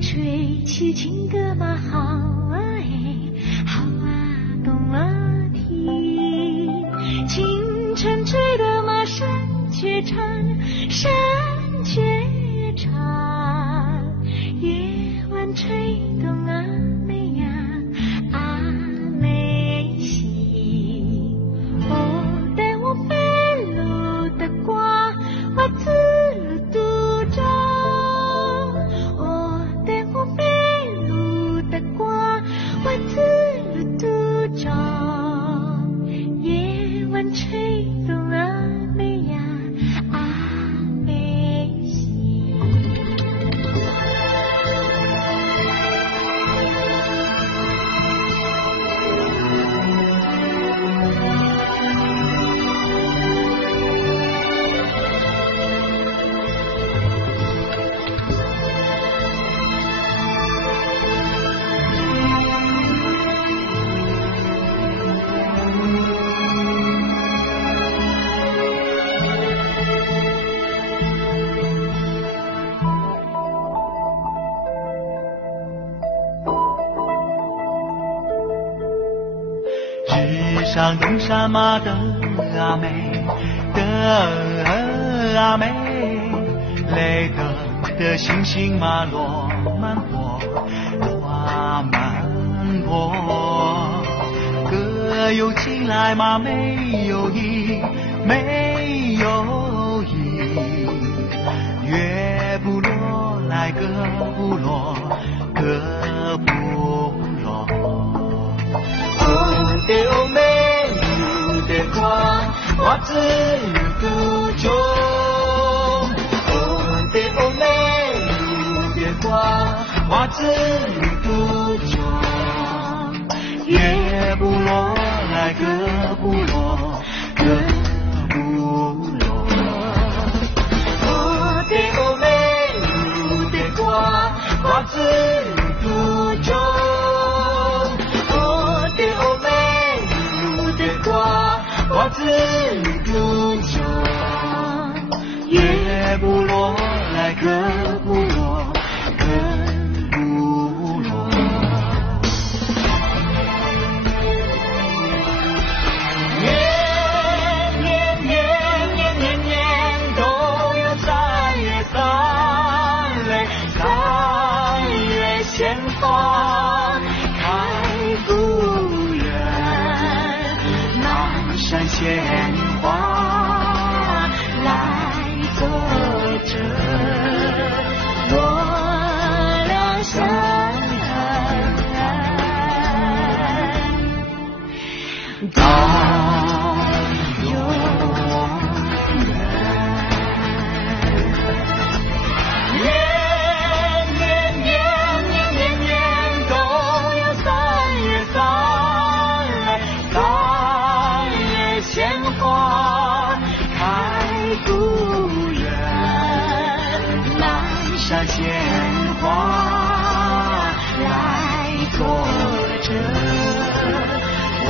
吹起情歌嘛，好啊哎，好啊动啊听，清晨吹的嘛山雀唱，山雀唱，夜晚吹动啊美呀啊美西，哦带我飞路的瓜，我自路独着。我自路独着，夜晚吹动啊美呀啊美西。纸上东山嘛的啊美，的啊美，泪的星星嘛落满坡，落满坡，歌有起来嘛没有意，没有意，乐部落来歌部落，歌部落。的欧美路的花，我自独中。的欧美路的花，我自独中。乐部落来歌部落，歌部落。的欧美路的花，我自独中。我自独中，乐部落来歌部落，歌部落。年都有3月3嘞，3月鲜花开故园。山鲜花来作证，我俩相爱到永年都有3月3来3鲜花开故园，满山鲜花来作证，我